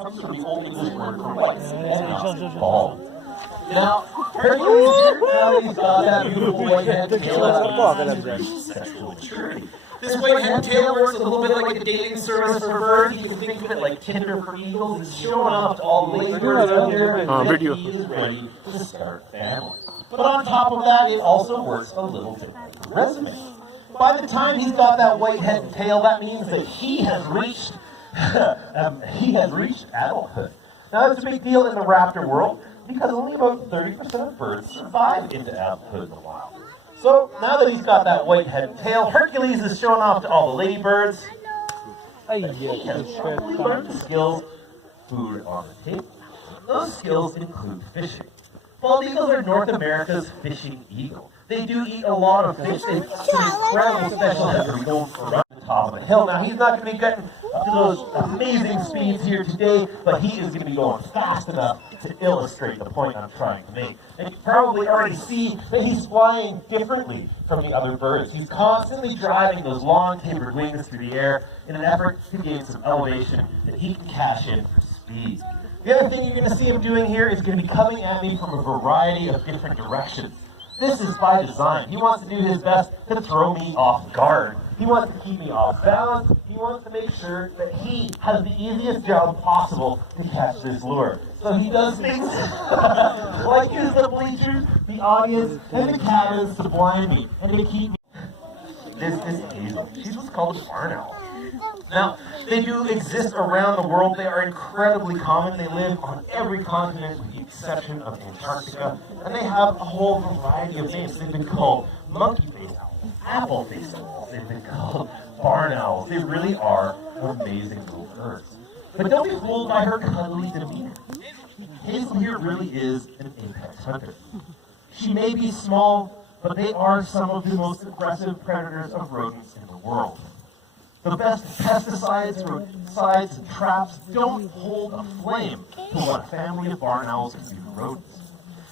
comes from the Old English word for white, and bald. Now, Hercules, now that he's got that beautiful white-headed tail, that's sexual maturity. This white-headed tail works a little bit like a dating service for birds. You can think of it like Tinder for eagles. He's showing off to all the lady birds out there, and he is ready to start a family. But on top of that, it also works a little bit like a resume. By the time he's got that white-headed tail, that means that he has reached adulthood. Now, that's a big deal in the raptor world, because only about 30% of birds survive into adulthood in the wild. So, now that he's got that white-headed tail, Hercules is showing off to all the ladybirds that he has probably learned the skills food on the table. Those skills include fishing. Bald eagles are North America's fishing eagle. They do eat a lot of fish. It's incredible, especially as we're going around the top of the hill. Now, he's not going to be getting up to those amazing speeds here today, but he is going to be going fast enough to illustrate the point I'm trying to make. And you probably already see that he's flying differently from the other birds. He's constantly driving those long tapered wings through the air in an effort to gain some elevation that he can cash in for speed. The other thing you're going to see him doing here is going to be coming at me from a variety of different directions. This is by design. He wants to do his best to throw me off guard. He wants to keep me off balance. He wants to make sure that he has the easiest job possible to catch this lure. So he does things like use the bleachers, the audience, and the cabins to blind me and to keep me. This is Hazel. She's what's called a barn owl. Now, they do exist around the world. They are incredibly common. They live on every continent with the exception of Antarctica. And they have a whole variety of names. They've been called monkey-faced owls, apple-faced owls. They've been called barn owls. They really are amazing little birds. But don't be fooled by her cuddly demeanor. Hazel here really is an apex hunter. She may be small, but they are some of the most aggressive predators of rodents in the world. The best pesticides, rodenticides, and traps don't hold a flame to what a family of barn owls can do to rodents.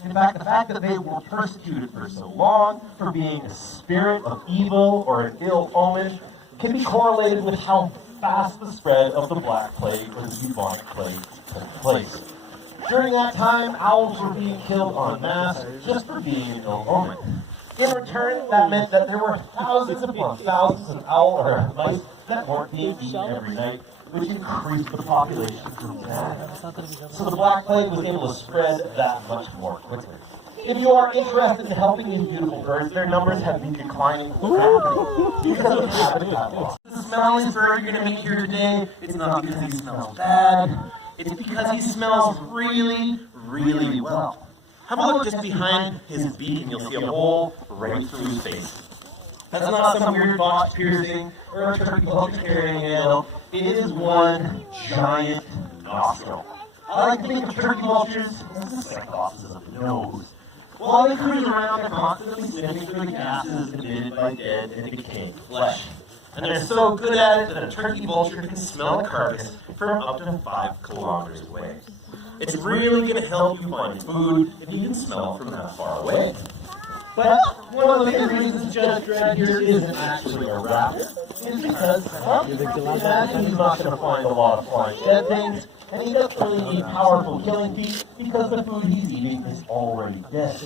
In fact, the fact that they were persecuted for so long for being a spirit of evil or an ill omen can be correlated with how fast the spread of the Black Plague or the bubonic plague took place. During that time, owls were being killed en masse just for being an ill omen. In return, that meant that there were thousands upon thousands of owl or mice that weren't being eaten every night, which increased the population dramatically. So the Black Plague was able to spread that much more quickly. If you are interested in helping these beautiful birds, their numbers have been declining rapidly because of habitat loss. The smelliest bird you're going to meet here today, it's not because he smells bad, it's because he smells really, really well. Have a look just behind his beak and you'll see a hole right through his face. That's not some weird box piercing or a turkey vulture carrying nail. It is one giant nostril. I like to think of turkey vultures as the cyclopses of the nose. While they cruise around, they're constantly sniffing through the gases emitted by dead and decaying flesh. And they're so good at it that a turkey vulture can smell a carcass from up to 5 kilometers away. It's really going to help you find food if you can smell it from that far away. But one of the main reasons Judge Dredd here isn't actually a raptor is because, well, imagine he's not going to find a lot of flying dead things, and he doesn't really need powerful killing feet because the food he's eating is already dead.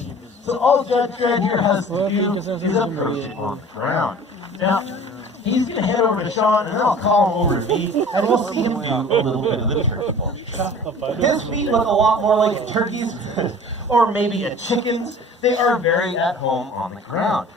So all Judge Dredd here has to do is approach it on the ground. Now, he's going to head over to Sean, and then I'll call him over to me, and we'll see him do a little bit of the turkey vulture. His feet look a lot more like a turkey's, or maybe a chicken's. They are very at home on the ground.